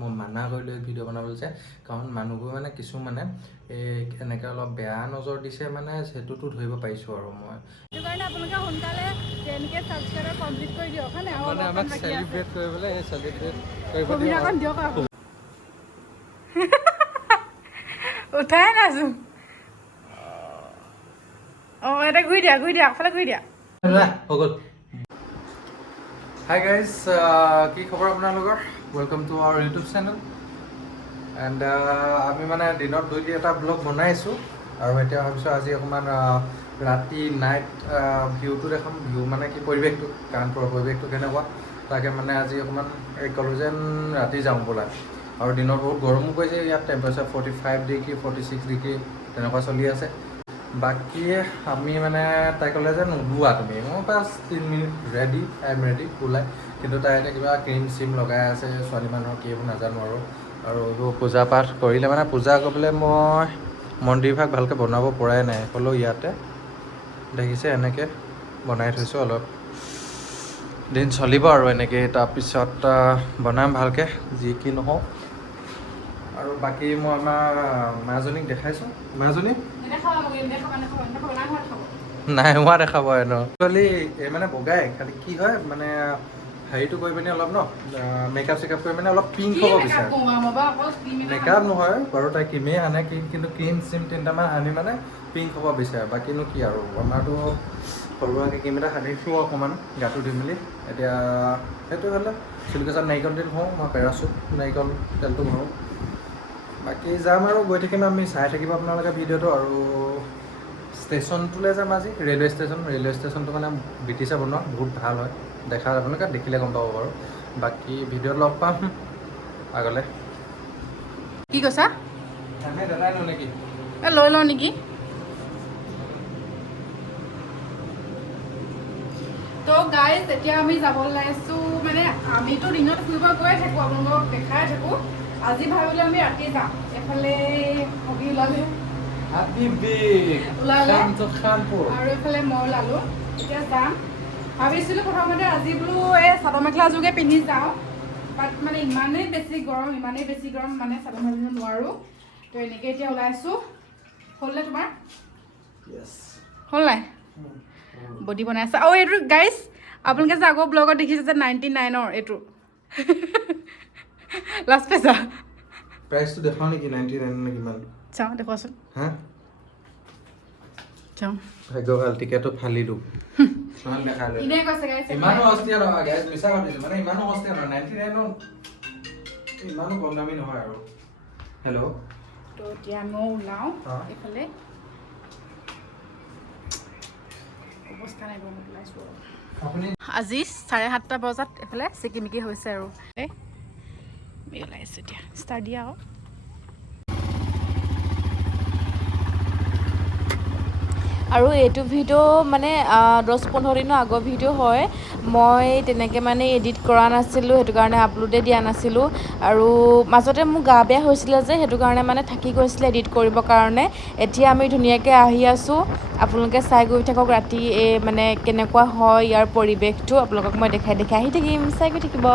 মই মানা কৰিলোঁ ভিডিঅ' বনাবলৈ যে, কাৰণ মানুহবোৰ মানে কিছুমানে এনেকৈ অলপ বেয়া নজৰ দিছে মানে সেইটোতো ধৰিব পাৰিছোঁ আৰু মই সেইটো কাৰণে আপোনালোকে সোনকালে 10K ছাবস্ক্ৰাইবাৰ কমপ্লিট কৰি দিয়ক হয় নাই মানে আমাক চেলিব্ৰেট কৰিবলৈ চেলিব্ৰেট কৰিব সুবিধাকণ দিয়ক আকৌ উঠাই নাচোন এটা ঘূৰি দিয়া আগফালে ঘূৰি দিয়া হৈ গ'ল। হাই গাইজ, কি খবৰ আপোনালোকৰ? Welcome to our YouTube channel. And আমি মানে দিনত এটা ব্লগ বনাইছোঁ আৰু এতিয়া ভাবিছোঁ আজি অকণমান ৰাতি নাইট ভিউটো দেখাম। ভিউ মানে কি পৰিৱেশটো, কাণপুৰৰ পৰিৱেশটো কেনেকুৱা তাকে মানে আজি অকণমান ক'লোঁ যেন ৰাতি যাওঁ ব'লা। আৰু দিনত বহুত গৰমো পৰিছে, ইয়াত টেম্পাৰেচাৰ 45 ডিগ্ৰী 46 ডিগ্ৰী তেনেকুৱা চলি আছে। বাকী আমি মানে তাই ক'লে যে নোলোৱা তুমি, মই bus 3 minute ready, I am ready ওলাই। কিন্তু তাই এতিয়া কিবা ক্ৰীম চিম লগাই আছে, ছোৱালী মানুহৰ কি এইবোৰ নাজানো আৰু এইবোৰ পূজা পাঠ কৰিলে মানে পূজা কৰিবলৈ মই মন্দিৰভাগ ভালকৈ বনাব পৰাই নাই। হ'লেও ইয়াতে দেখিছে এনেকৈ বনাই থৈছোঁ, অলপ দিন চলিব আৰু এনেকৈ। তাৰপিছত বনাম ভালকৈ যি কি নহওক। আৰু বাকী মই আমাৰ মাজনীক দেখাইছোঁ। মাজনী নাই হোৱা দেখাব এনেও। একচুৱেলি এই মানে বগাই, খালি কি হয় মানে হেৰিটো কৰি পিনি অলপ মেকআপ চেকআপ কৰি মানে অলপ পিংক হ'ব বিচাৰে। মেকআপ নহয় বাৰু, তাই ক্ৰীমেই আনে, কিন্তু ক্ৰীম চিম 3টামান আনি মানে পিংক হ'ব বিচাৰে। বাকীনো কি আৰু, আমাৰতো সৰুৱাকৈ ক্ৰীম এটা সানিছোঁ অকণমান গাটো ধুই মেলি। এতিয়া সেইটো হ'লে চুলিকচাত নাৰিকল তেল ঘঁহোঁ, মই পেৰাচুট নাৰিকল তেলটো ঘঁহোঁ। বাকী যাম আৰু গৈ থাকিম, আমি চাই থাকিব আপোনালোকে ভিডিঅ'টো। আৰু ষ্টেচনটোলৈ যাম আজি, ৰেলৱে ষ্টেচনটো মানে ব্ৰিটিছে বনোৱা, বহুত ভাল হয় দেখা, আপোনালোকে দেখিলে গম পাব বাৰু। বাকী ভিডিঅ'ত লগ পাম আগলৈ। কি কৈছা? আমি দাদাই লওঁ নেকি? লৈ লওঁ নেকি? তো গাইজ এতিয়া আমি যাব ওলাইছোঁ, মানে আমিতো দিনত ফুৰিব গৈয়ে থাকোঁ, আপোনালোকক দেখাই থাকোঁ। আজি ভাবিলোঁ আমি ৰাতি যাম। এফালে হবি ওলালে আৰু এইফালে মই ওলালোঁ। এতিয়া যাম ভাবিছিলোঁ প্ৰথমতে আজি বোলো এই চাদৰ মেখেলাযোৰকে পিন্ধি যাওঁ, বাট মানে ইমানেই বেছি গৰম মানে চাদৰ মেখেলা নোৱাৰোঁ। তো এনেকৈ এতিয়া ওলাইছোঁ। হ'লনে তোমাৰ? হ'ল নাই? বডি বনাই আছে। আৰু এইটো গাইজ আপোনালোকে যে আগৰ ব্লগত দেখিছে যে 99ৰ এইটো লাষ্ট পেচা প্ৰাইচটো দেখাওঁ নেকি? 99 নে কিমান? চাওঁ দেখুৱাচোন। হা চাওঁ। ভাগ্য ভাল, টিকেটটো ফালি দিওঁ। ইনে কৈছে গাইজ, ইমানো সস্তীয়া নহয় গাইজ, মিছা ভাবিছোঁ মানে ইমানো সস্তীয়া নহয়। 99 ইমানো কম দামী নহয় আৰু। হেল্ল', তো এতিয়া মই ওলাওঁ এইফালে। অৱস্থা নাই গৰমত ওলাইছোঁ আৰু। আজি 7:30 বজাত এইফালে চিকিমিকি হৈছে আৰু ওলাই আছোঁ এতিয়া। ষ্টাৰ্ট দিয়া আৰু এইটো ভিডিঅ' মানে 10-15 দিনৰ আগৰ ভিডিঅ' হয়। মই তেনেকৈ মানে এডিট কৰা নাছিলোঁ, সেইটো কাৰণে আপলোডে দিয়া নাছিলোঁ। আৰু মাজতে মোৰ গা বেয়া হৈছিলে যে, সেইটো কাৰণে মানে থাকি গৈছিলে এডিট কৰিবৰ কাৰণে। এতিয়া আমি ধুনীয়াকৈ আহি আছোঁ, আপোনালোকে চাই গৈ থাকক ৰাতি মানে কেনেকুৱা হয় ইয়াৰ পৰিৱেশটো। আপোনালোকক মই দেখাই আহি থাকিম, চাই গৈ থাকিব।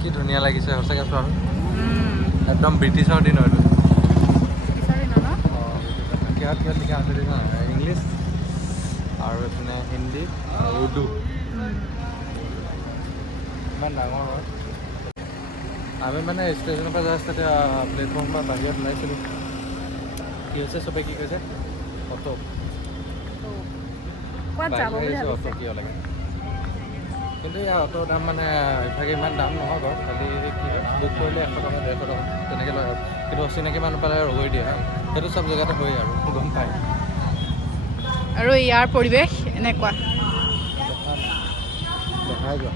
কি ধুনীয়া লাগিছে সঁচাকৈ চোৱা, একদম ব্ৰিটিছৰ দিন হয়তো। কিহত লিখা আছে ইংলিছ আৰু এইপিনে হিন্দী আৰু উৰ্দু। ইমান ডাঙৰ হয়। আমি মানে ষ্টেচনৰ পৰা জাষ্ট এতিয়া প্লেটফৰ্মৰ পৰা বাহিৰত ওলাইছিলোঁ। কি হৈছে চবে কি কৈছে অটো ক'ত যাব বুলি অটো ভাবিছে কিয় লাগে কিন্তু ইয়াৰ অটোৰ দাম মানে ইভাগে ইমান দাম নহয় বাৰু খালি কি হয় বুক কৰিলে 100 টকা 150 টকা তেনেকৈ লয় আৰু কিন্তু অচিনাকি মানুহ পালে ৰৈ দিয়ে হা সেইটো চব জেগাতে হয় আৰু গম পায় আৰু ইয়াৰ পৰিৱেশ এনেকুৱা দেখাই যোৱা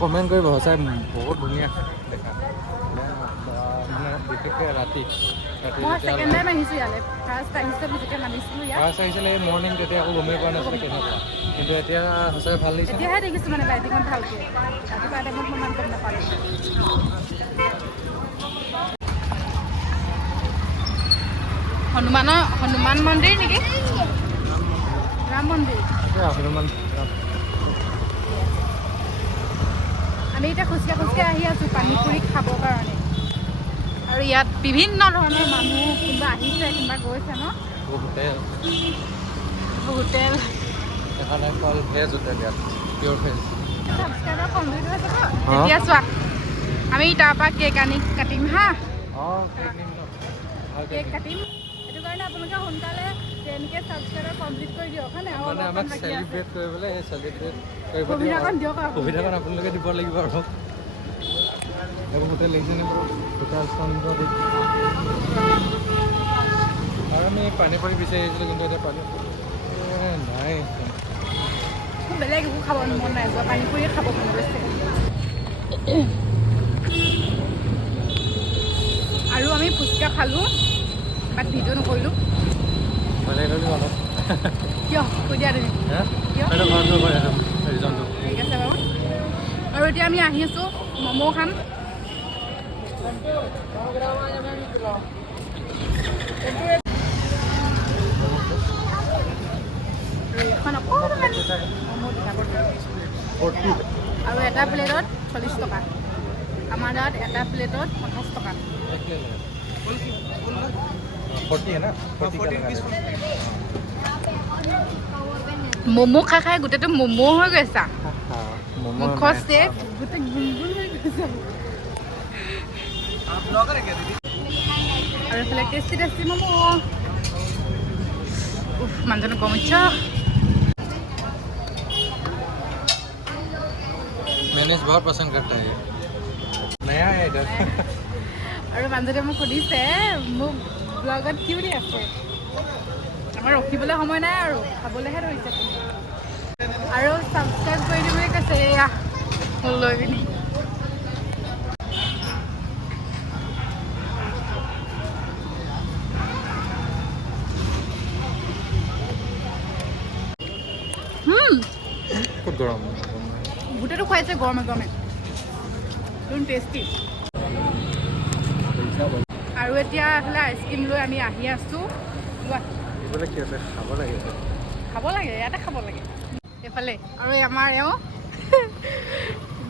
কমেণ্ট কৰিব সঁচাই বহুত ধুনীয়া দেখা মানে বিশেষকৈ ৰাতি মই ছেকেণ্ড টাইম আহিছোঁ ইয়ালৈ ফাৰ্ষ্ট আহিছিলোঁ যেতিয়া নামিছিলোঁ ইয়াত ফাৰ্ষ্ট আহিছিলে মৰ্ণিং তেতিয়া আকৌ গমেই পোৱা নাছিলে কেনেকুৱা কিন্তু এতিয়া সঁচাকৈ ভাল লাগিছে এতিয়াহে দেখিছোঁ মানে লাইটিঙত ভালকৈ ৰাতিপুৱা টাইমত মই ইমান গম নাপালোঁ হনুমান মন্দিৰ নেকি ৰাম মন্দিৰ হনুমান আমি এতিয়া খোজকাঢ়ি আহি আছোঁ পানী পুৰি খাবৰ কাৰণে আৰু ইয়াত বিভিন্ন ধৰণৰ মানুহ কোনোবা আহিছে কোনোবা গৈছে ন হোটেল এখানে অকল ভেজ হোটেল ইয়াত পিয়'ৰ ভেজ ছাবস্ক্ৰাইবাৰ কমপ্লিট হৈছে ন এতিয়া চোৱা আমি তাৰপৰা কেক আনি কাটিম হা অঁ কেক কাটিম সেইটো কাৰণে আপোনালোকে সোনকালে তেনেকৈ ছাবস্ক্ৰাইবাৰ কমপ্লিট কৰি দিয়ক হয় নাই মানে আমাক চেলিব্ৰেট কৰিবলৈ সেই চেলিব্ৰেট সুবিধাকণ দিয়ক আৰু সুবিধাকণ আপোনালোকে দিব লাগিব আৰু এইবোৰ হোটেল লাগিছে নি হোটেল চন্দ্ৰ আৰু আমি পানী পুৰি বিচাৰি আহিছিলোঁ কিন্তু এতিয়া পানী নাই বেলেগ একো খাব মন নাই যোৱা পানী পুৰিয়ে খাব মন গৈছে আৰু আমি ফুচকা খালোঁ বাট ভিডিঅ' নকৰিলোঁ ভালে কৰিলোঁ অলপ কিয় কৈ দিয়া তুমি কিয় ৰিজনটো ঠিক আছে বাৰু আৰু এতিয়া আমি আহি আছোঁ ম'ম' খাম এখন অকণমান ম'ম' আৰু এটা প্লেটত 40 টকা আমাৰ তাত এটা প্লেটত 50 টকা ম'ম' খাই খাই গোটেইটো ম'ম' হৈ গৈছা মুখৰ চেপ গোটেই গুণগুণ হৈ গৈছে আৰু এইফালে টেষ্টি টেষ্টি ম'ম' মানুহজনে কম ইচ্ছা मैंने बहुत पसंद करता है ये नया है इधर আৰু মানুহজনে মোক সুধিছে মোক ব্লগত কি বুলি আছে আমাৰ ৰখিবলৈ সময় নাই আৰু খাবলৈহে ধৰিছে আৰু ছাবস্ক্ৰাইব কৰি দিম বুলি কৈছে এয়া লৈ পিনি খুব গৰম গোটেইটো খুৱাইছে গৰমে গৰমে একদম টেষ্টি আৰু এতিয়া এইফালে আইচক্ৰীম লৈ আমি আহি আছোঁ এইফালে কি আছে খাব লাগে ইয়াতে খাব লাগে এইফালে আৰু আমাৰ এওঁ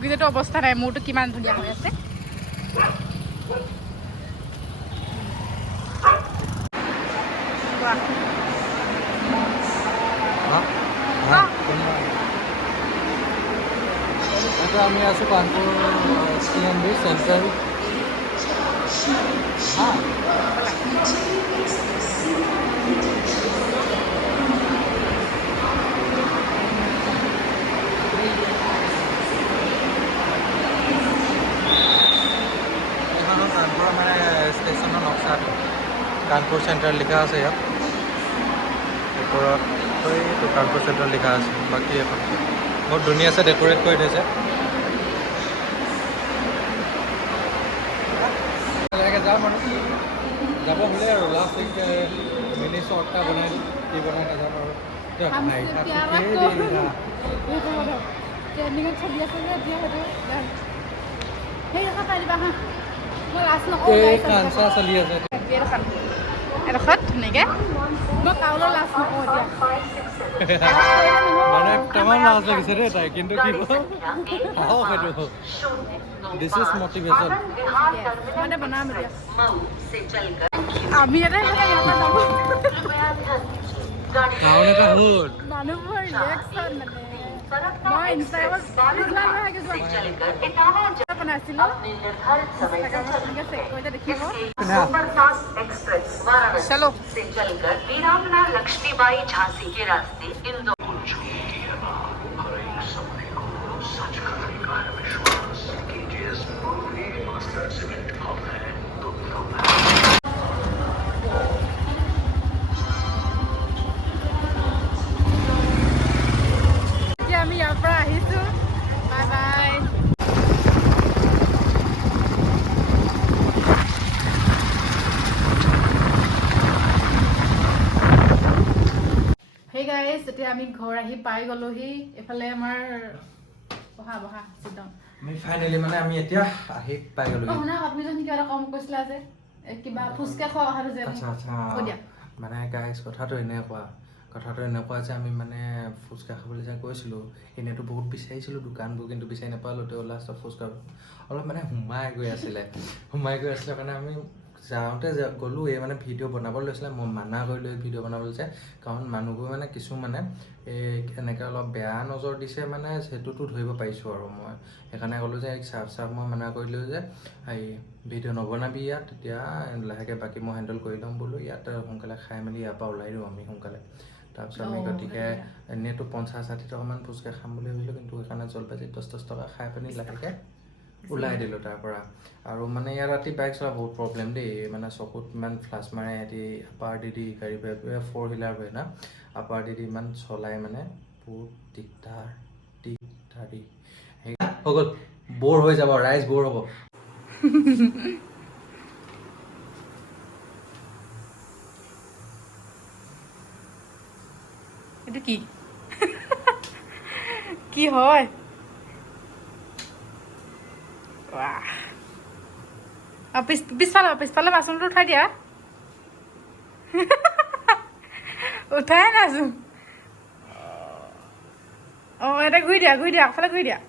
গোটেইটো অৱস্থা নাই মোৰতো কিমান ধুনীয়া হৈ আছে আমি আছোঁ কানপুৰ CNB চেণ্ট্ৰেল কানপুৰ মানে ষ্টেচনৰ নক্সাত কানপুৰ চেণ্ট্ৰেল লিখা আছে ইয়াত ওপৰত এইটো কানপুৰ চেণ্ট্ৰেল লিখা আছে বাকী এখন বহুত ধুনীয়া আছে ডেক'ৰেট কৰি থৈছে এনেকৈ যাম আৰু যাব হ'লে আৰু লাষ্ট মিনি শ্বৰ্ট এটা বনাই কি বনাই নাযাম আৰু ট্ৰেণ্ডিঙত চলি আছে যে এতিয়া সেইটো সেই দেখা পাই দিবা হা মই লাষ্ট কাঞ্চা চলি আছে এডোখৰত ধুনীয়াকৈ মই কাউলৰ লাজ নকওঁ এতিয়া মানে কেমন লাজ লাগিছে দেই তাই কিন্তু কি আহক সেইটো দিছ ইজ মটিভেশ্যন মই বনাম এতিয়া আমি এটা কাৰণ এটা হ'ল মানুহবোৰৰ ৰিয়েকশ্যন মানে মই ইনষ্টাগ্ৰামত বনাইছিলোঁ ইনষ্টাগ্ৰামত চেক কৰিলে দেখিব চলো से चलकर वीरांगना लक्ष्मीबाई झांसी के रास्ते इंदौर এতিয়া আমি ইয়াৰ পৰা আহিছোঁ বাই বাই সেই গাইজ এতিয়া আমি ঘৰ আহি পাই গ'লোহি এইফালে আমাৰ বহা sit down। আমি ফাইনেলি মানে আমি এতিয়া আহি পাই গ'লো শুনা আপুনি যদি কিবা এটা কম কৈছিলা যে কিবা ফুচকা খোৱা কথাটো যে আচ্ছা আচ্ছা কৈ দিয়া মানে গাইজ কথাটো এনেকুৱা যে আমি মানে ফুচকা খাবলৈ যে গৈছিলোঁ এনেইতো বহুত বিচাৰিছিলোঁ দোকানবোৰ কিন্তু বিচাৰি নাপালোঁ তেওঁ লাষ্টত ফুচকা অলপ মানে সোমাই গৈ আছিলে কাৰণে আমি যাওঁতে গ'লোঁ এই মানে ভিডিঅ' বনাবলৈ লৈছিলে মই মানা কৰি লৈ ভিডিঅ' বনাবলৈ যে কাৰণ মানুহবোৰ মানে কিছুমানে এই এনেকৈ অলপ বেয়া নজৰ দিছে মানে সেইটোতো ধৰিব পাৰিছোঁ আৰু মই সেইকাৰণে ক'লোঁ যে চাফ মই মানা কৰিলোঁ যে এই ভিডিঅ' নবনাবি ইয়াত তেতিয়া লাহেকৈ বাকী মই হেণ্ডেল কৰি ল'ম বোলো ইয়াত সোনকালে খাই মেলি ইয়াৰ পৰা ওলাই দিওঁ আমি সোনকালে তাৰপিছত আমি গতিকে এনেইতো 50-60 টকামান ফুচকা খাম বুলি ভাবিলোঁ কিন্তু সেইকাৰণে জলপাজি 10 টকা খাই পিনি লাহেকৈ ওলাই দিলোঁ তাৰ পৰা আৰু মানে ইয়াত ৰাতি বাইক চলা বহুত প্ৰব্লেম দেই মানে চকুত ইমান ফ্লাছ মাৰে সিহঁতি আপাৰ দি গাড়ী 4 হুইলাৰ হয় না আপাৰ দি ইমান চলাই মানে বহুত দিগদাৰী হৈ গ'ল ব'ৰ হৈ যাব ৰাইজ ব'ৰ হ'ব এইটো কি কি হয় পিছফালে বাচনটো উঠাই দিয়া উঠাই নাচোন অঁ এটা ঘূৰি দিয়া আগফালে ঘূৰি দিয়া